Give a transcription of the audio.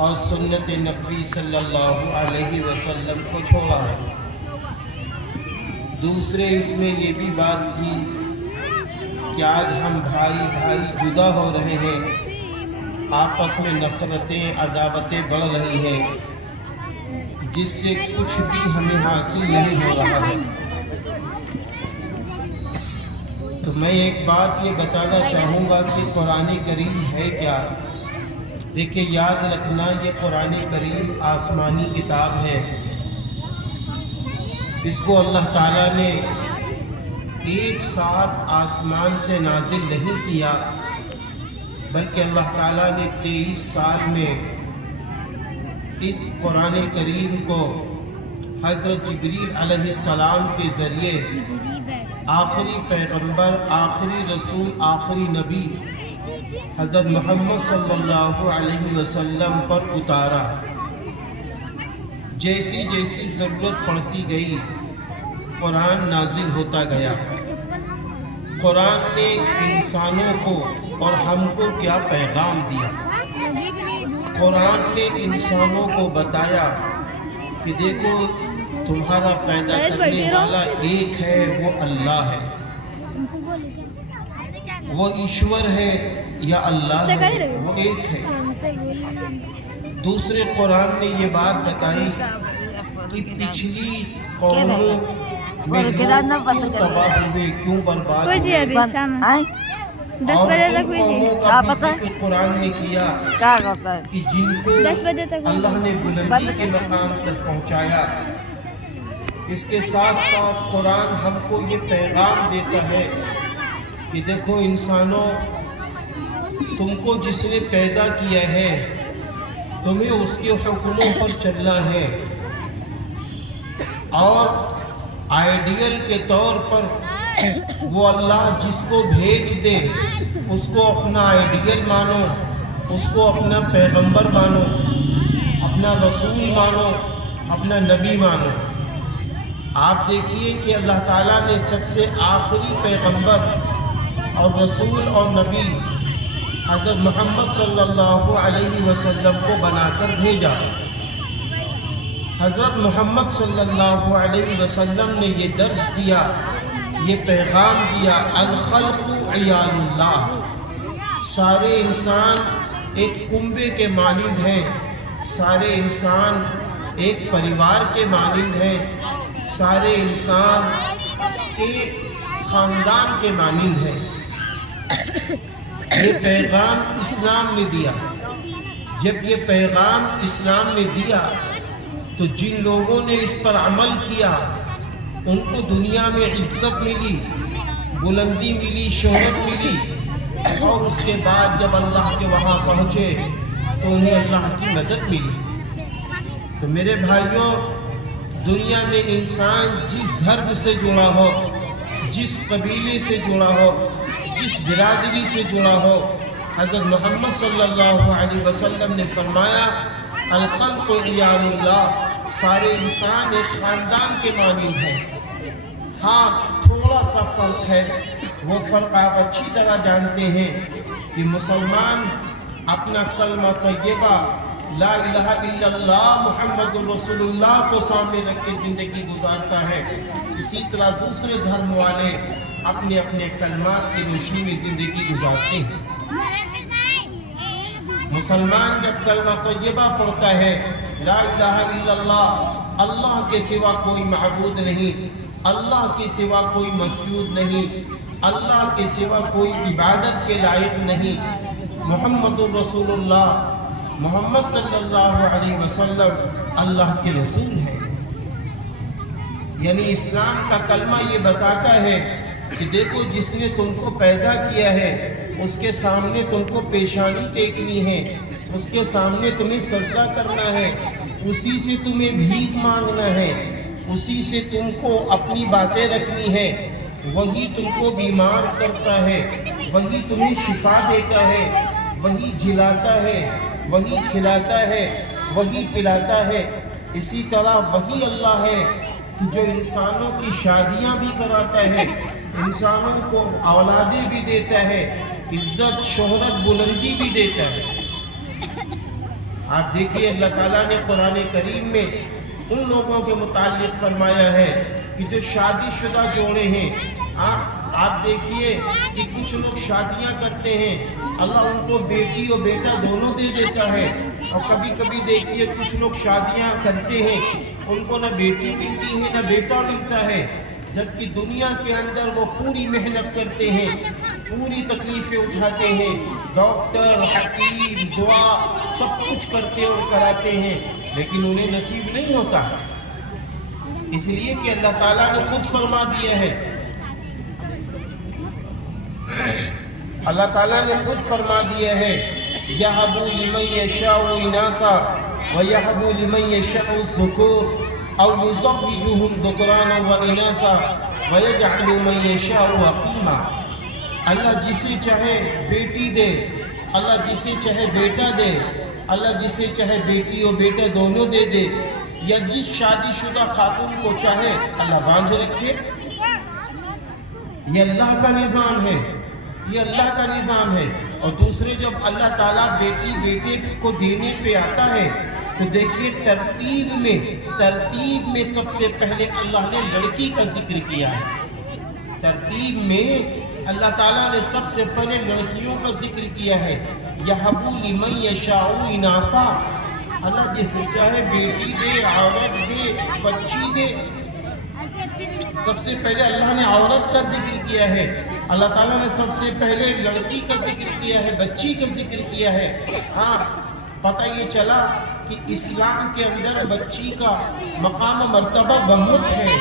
اور سنت نبی صلی اللہ علیہ وسلم کو چھوڑا ہے۔ دوسرے اس میں یہ بھی بات تھی کہ آج ہم بھائی جدا ہو رہے ہیں، آپس میں نفرتیں عداوتیں بڑھ رہی ہیں، جس سے کچھ بھی ہمیں حاصل نہیں ہو رہا ہے۔ تو میں ایک بات یہ بتانا چاہوں گا کہ قرآن کریم ہے کیا؟ دیکھیں، یاد رکھنا، یہ قرآن کریم آسمانی کتاب ہے۔ اس کو اللہ تعالیٰ نے ایک ساتھ آسمان سے نازل نہیں کیا، بلکہ اللہ تعالیٰ نے 23 سال میں اس قرآن کریم کو حضرت جبریل علیہ السلام کے ذریعے آخری پیغمبر، آخری رسول، آخری نبی حضرت محمد صلی اللہ علیہ وسلم پر اتارا۔ جیسی جیسی ضرورت پڑتی گئی، قرآن نازل ہوتا گیا۔ قرآن نے انسانوں کو اور ہم کو کیا پیغام دیا؟ قرآن نے انسانوں کو بتایا کہ دیکھو، تمہارا پیدا کرنے والا ایک ہے، وہ اللہ ہے، وہ ایشور ہے یا اللہ ہے، وہ ایک ہے۔ دوسرے قرآن نے یہ بات بتائی کہ پچھلی قوموں میں لوگ کیوں تباہ ہوئے، کیوں برباد ہوئے، اور ان قوموں کا بھی ذکر قرآن نے کیا کہ جن کو اللہ نے بلندی کے مقام تک پہنچایا۔ اس کے ساتھ ساتھ قرآن ہم کو یہ پیغام دیتا ہے کہ دیکھو انسانوں، تم کو جس نے پیدا کیا ہے، تمہیں اس کے حکموں پر چلنا ہے، اور آئیڈیل کے طور پر وہ اللہ جس کو بھیج دے اس کو اپنا آئیڈیل مانو، اس کو اپنا پیغمبر مانو، اپنا رسول مانو، اپنا نبی مانو۔ آپ دیکھیے کہ اللہ تعالیٰ نے سب سے آخری پیغمبر اور رسول اور نبی حضرت محمد صلی اللہ علیہ وسلم کو بنا کر بھیجا۔ حضرت محمد صلی اللہ علیہ وسلم نے یہ درس دیا، یہ پیغام دیا، الخلق عیال اللہ، سارے انسان ایک کنبے کے مانند ہیں، سارے انسان ایک پریوار کے مانند ہیں، سارے انسان ایک خاندان کے مانند ہیں۔ یہ پیغام اسلام نے دیا۔ جب یہ پیغام اسلام نے دیا تو جن لوگوں نے اس پر عمل کیا ان کو دنیا میں عزت ملی، بلندی ملی، شہرت ملی، اور اس کے بعد جب اللہ کے وہاں پہنچے تو انہیں اللہ کی مدد ملی۔ تو میرے بھائیوں، دنیا میں انسان جس دھرم سے جڑا ہو، جس قبیلے سے جڑا ہو، جس برادری سے جڑا ہو، حضرت محمد صلی اللہ علیہ وسلم نے فرمایا الخلق عیال اللہ، سارے انسان ایک خاندان کے مانند ہیں۔ ہاں، تھوڑا سا فرق ہے، وہ فرق آپ اچھی طرح جانتے ہیں کہ مسلمان اپنا کلمہ طیبہ لا الہ الا اللہ محمد رسول اللہ کو سامنے رکھ کے زندگی گزارتا ہے، اسی طرح دوسرے دھرم والے اپنے اپنے کلمات کی روشنی میں زندگی گزارتے ہیں۔ مسلمان جب کلمہ طیبہ پڑھتا ہے، لا الہ الا اللہ، اللہ کے سوا کوئی معبود نہیں، اللہ کے سوا کوئی مسجود نہیں، اللہ کے سوا کوئی عبادت کے لائق نہیں، محمد الرسول اللہ، محمد صلی اللہ علیہ وسلم اللہ کے رسول ہے۔ یعنی اسلام کا کلمہ یہ بتاتا ہے کہ دیکھو، جس نے تم کو پیدا کیا ہے اس کے سامنے تم کو پیشانی ٹیکنی ہے، اس کے سامنے تمہیں سجدہ کرنا ہے، اسی سے تمہیں بھیک مانگنا ہے، اسی سے تم کو اپنی باتیں رکھنی ہے، وہی تم کو بیمار کرتا ہے، وہی تمہیں شفا دیتا ہے، وہی جلاتا ہے، وہی کھلاتا ہے، وہی پلاتا ہے۔ اسی طرح وہی اللہ ہے جو انسانوں کی شادیاں بھی کراتا ہے، انسانوں کو اولادیں بھی دیتا ہے، عزت، شہرت، بلندی بھی دیتا ہے۔ آپ دیکھیے اللہ تعالیٰ نے قرآن کریم میں ان لوگوں کے متعلق فرمایا ہے کہ جو شادی شدہ جوڑے ہیں، آپ دیکھیے کہ کچھ لوگ شادیاں کرتے ہیں، اللہ ان کو بیٹی اور بیٹا دونوں دے دیتا ہے، اور کبھی کبھی دیکھیے کچھ لوگ شادیاں کرتے ہیں، ان کو نہ بیٹی ملتی ہے نہ بیٹا ملتا ہے، جبکہ دنیا کے اندر وہ پوری محنت کرتے ہیں، پوری تکلیفیں اٹھاتے ہیں، ڈاکٹر، حکیم، دعا سب کچھ کرتے اور کراتے ہیں، لیکن انہیں نصیب نہیں ہوتا، اس لیے کہ اللہ تعالیٰ نے خود فرما دیا ہے، اللہ تعالیٰ نے خود فرما دیا ہے یَهَبُ لِمَن يَشَاءُ إِنَاثًا وَيَهَبُ لِمَن يَشَاءُ الذُّكُورَ أَوْ يُزَوِّجُهُمْ ذُكْرَانًا وَإِنَاثًا وَيَجْعَلُ مَن يَشَاءُ عَقِيمًا۔ اللہ جسے چاہے بیٹی دے، اللہ جسے چاہے بیٹا دے، اللہ جسے چاہے بیٹی اور بیٹا دونوں دے دے، یا جس شادی شدہ خاتون کو چاہے اللہ باندھ رکھے۔ یہ اللہ کا نظام ہے، یہ اللہ کا نظام ہے۔ اور دوسرے جب اللہ تعالیٰ بیٹی بیٹے کو دینے پہ آتا ہے تو دیکھیے ترتیب میں سب سے پہلے اللہ نے لڑکی کا ذکر کیا ہے، ترتیب میں اللہ تعالیٰ نے سب سے پہلے لڑکیوں کا ذکر کیا ہے۔ یَهَبُ لِمَن يَشَاءُ إِنَاثًا، اللہ جسے چاہے بیٹی دے، عورت دے، بچی دے۔ سب سے پہلے اللہ نے عورت کا ذکر کیا ہے، اللہ تعالیٰ نے سب سے پہلے لڑکی کا ذکر کیا ہے، بچی کا ذکر کیا ہے۔ ہاں، پتہ یہ چلا کہ اسلام کے اندر بچی کا مقام و مرتبہ بہت ہے۔